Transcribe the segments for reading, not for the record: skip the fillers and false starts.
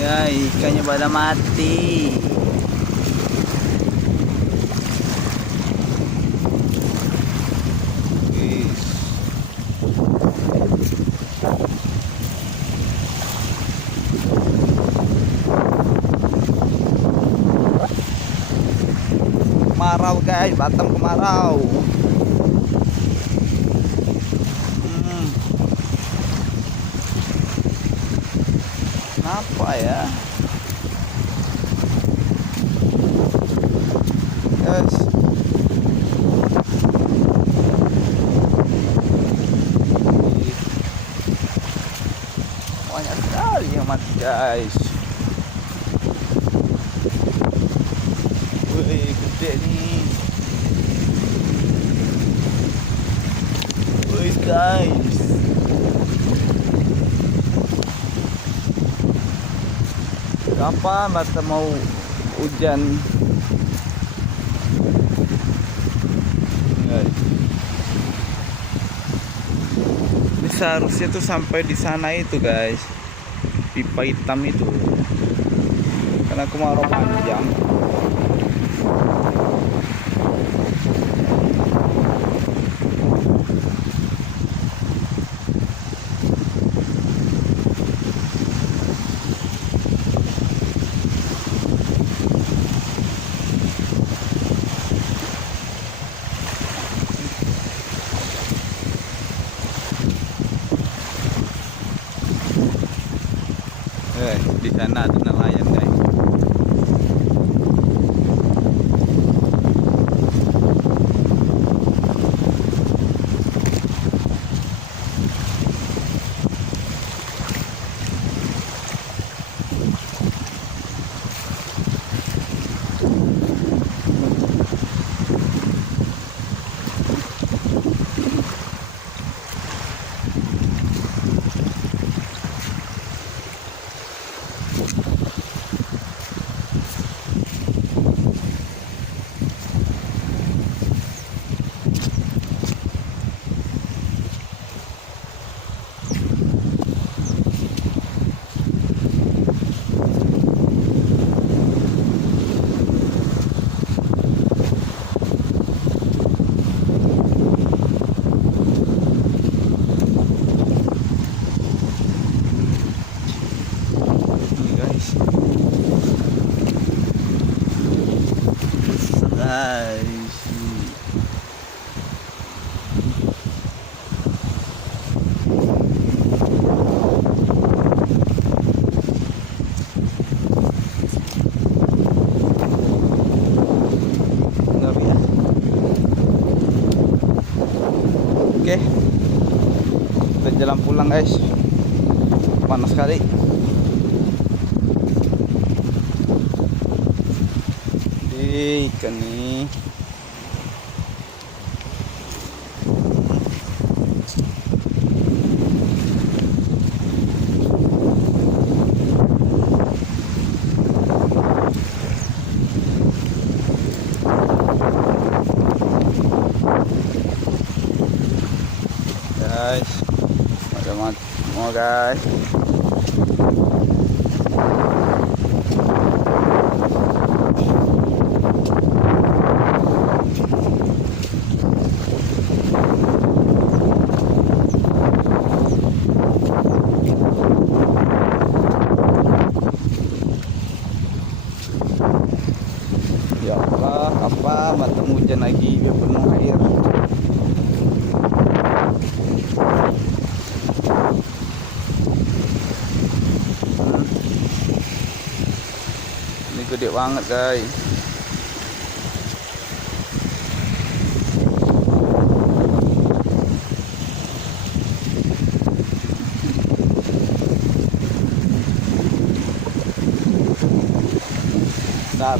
Ya, ikannya pada mati. Wis. Kemarau guys, Batam kemarau. Kenapa ya? Yes. Banyak sekali yang mati guys. Wih, gede nih. Wih guys. Kapan Batam mau hujan? Ini seharusnya tuh sampai di sana itu guys, pipa hitam itu, karena kemarau panjang. Di sana ada nelayan guys. Guys, ngeri ya. Oke, kita jalan pulang guys, panas sekali. Ikan nih. Guys, ada mau guys. Ya Allah, apa Batam hujan lagi, biar penuh air. Ini gede banget guys. Bentar.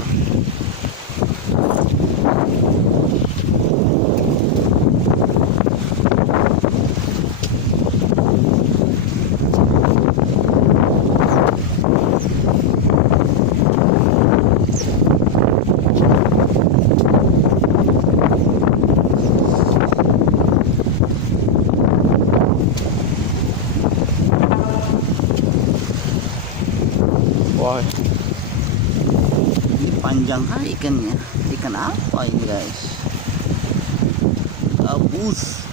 Wah, Ini panjang kali ikannya. Ikan apa ini guys? Gabus.